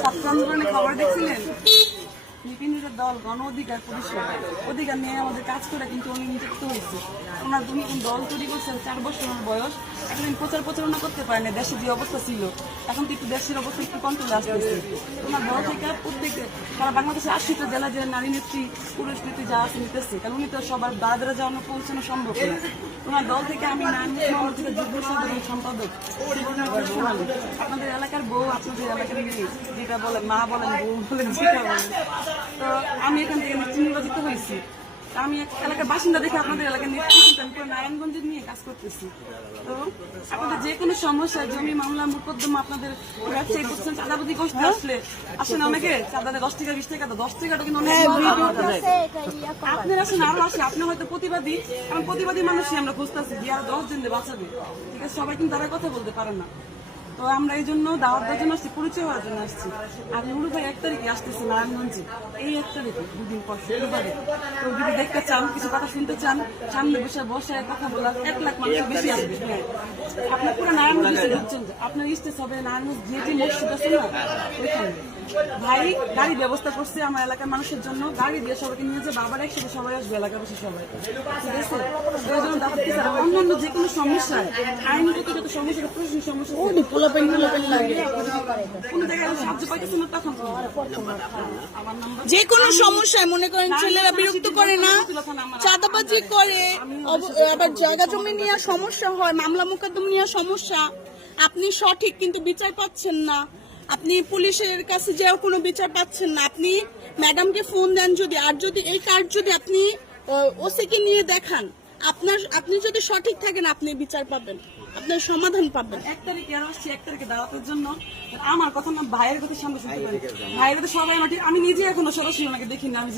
ছাত্র আন্দোলনে খবর দেখছিলেন? বিপিনের দল গণ অধিকার পরিষদ অধিকার নিয়ে আমাদের কাজ করে কিন্তু উনি নিযুক্ত হয়েছে। ওনার উনি দল তৈরি করছেন 4 বছর বয়স, এখন প্রচারণা করতে পারে না। দেশে যে অবস্থা ছিল এখন তো একটু দেশের অবস্থা একটু কন্ট্রোলে আসতেছে। ওনার দল থেকে প্রত্যেক সারা বাংলাদেশের 80টা জেলা যে নারী নেত্রী পুরুষ নেত্রী যা আছে নিতেছে, কারণ উনি তো সবার দাদারা যাওয়ানো পৌঁছানো সম্ভব না। ওনার দল থেকে আমি যুগ্ম সাধারণ সম্পাদক আপনাদের এলাকার বউ, আপনাদের এলাকার মেয়ে, যেটা বলেন মা বলেন বউ বলেন যেটা বলেন। তো আমি এখান থেকে নেত্রী নির্বাচিত হয়েছি। আমি এলাকার বাসিন্দা দেখে আপনাদের এলাকার নেত্রী, কিন্তু আমি পুরো নারায়ণগঞ্জের নিয়ে কাজ করতেছি। তো আপনাদের যে কোনো সমস্যা, জমি মামলা মোকদ্দমা, আপনাদের ব্যবসায়ী করছেন, চাঁদাবাজি করতে আসলে আসেন অনেকে চাঁদা 10 টাকা 20 টাকা, 10 টাকাটা কিন্তু অনেক আপনার আসেন আরো আসে। আপনি হয়তো প্রতিবাদী, কারণ প্রতিবাদী মানুষই আমরা খুঁজতেছি যে আর 10 জনদের বাঁচাবে, ঠিক আছে? সবাই কিন্তু তারা কথা বলতে পারে না। তো আমরা এই জন্য দাওয়াত দেওয়ার জন্য আসছি, পরিচয় হওয়ার জন্য আসছি। আর নুরু ভাই 1 তারিখে আসতেছে নারায়ণগঞ্জে, এই 1 তারিখে 2 দিন পর শুক্রবারে। তো যদি দেখতে চান, কিছু কথা শুনতে চান, সামনে বসে কথা বলার 1 লাখ মানুষের বেশি আসবে। হ্যাঁ, আপনার পুরো নারায়ণগঞ্জে ঢুকছেন, আপনার স্টেজ হবে নারায়ণগঞ্জ যে মসজিদ আছে না ওইখানে। ভাই গাড়ি ব্যবস্থা করছে আমার এলাকার মানুষের জন্য, গাড়ি দিয়ে সবাইকে নিয়ে যাবে, আবার একসাথে সবাই আসবে এলাকাবাসী সবাই, ঠিক আছে? ওই জন্য দাওয়াত দিতে অন্যান্য যে কোনো সমস্যা, আইনগত যত সমস্যা, প্রশাসনিক সমস্যা, যে কোনো সমস্যায় মনে করেন ছেলেরা বিরক্ত করে না, চাঁদাবাজি করে, আবার জায়গা জমি নিয়ে সমস্যা হয়, মামলা মোকদ্দমা নিয়ে সমস্যা, আপনি সঠিক কিন্তু বিচার পাচ্ছেন না, আপনি পুলিশের কাছে যেও কোনো বিচার পাচ্ছেন না, আপনি ম্যাডামকে ফোন দেন যদি, আর যদি এই কার্ড যদি আপনি ওসিকে নিয়ে দেখান, আপনি যদি সঠিক থাকেন আপনি বিচার পাবেন, আপনার সমাধান পাবেন। 1 তারিখে আর আসছি, 1 তারিখে দাওয়াতের জন্য। আমার কথা না ভাইয়ের কথা সামনে শুনতে পারি, ভাইয়ের কথা সবাই আমি নিজে এখনো সরাসরি ওনাকে দেখি না, আমি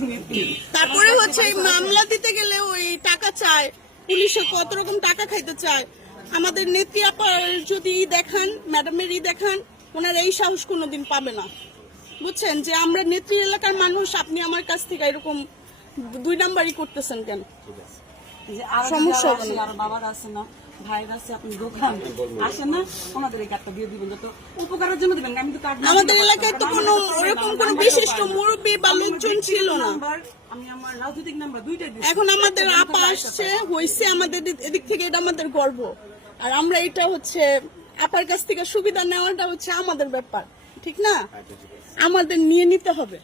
তারপরে হচ্ছে মামলা দিতে গেলে ওই টাকা চায়, পুলিশে কত রকম টাকা খাইতে চায়। আমাদের নেত্রী আপার যদি দেখান, ম্যাডামের দেখান, ওনার এই সাহস কোনোদিন পাবে না, বুঝছেন? যে আমরা নেত্রী এলাকার মানুষ, আপনি আমার কাছ থেকে এরকম 2 নাম্বারই করতেছেন কেন? সমস্যা আর বাবার আছে না, ভাইয়ের আছে, আপনি দোকান আসেন না, ওনাদের এই কার্ডটা দিয়ে দিবেন, যত উপকারের জন্য দিবেন। আমি তো কার্ড, আমাদের এলাকায় তো কোনো ওরকম কোনো বিশিষ্ট মুরব্বী বা লোকজন ছিল না। আমি আমার রাজনৈতিক নাম্বার 2টাই দিই। এখন আমাদের আপা আসছে হইছে, আমাদের এদিক থেকে এটা আমাদের গর্ব। আর আমরা এটা হচ্ছে আপার কাছ থেকে সুবিধা নেওয়াটা হচ্ছে আমাদের ব্যাপার, ঠিক না? আমাদের নিয়ে নিতে হবে।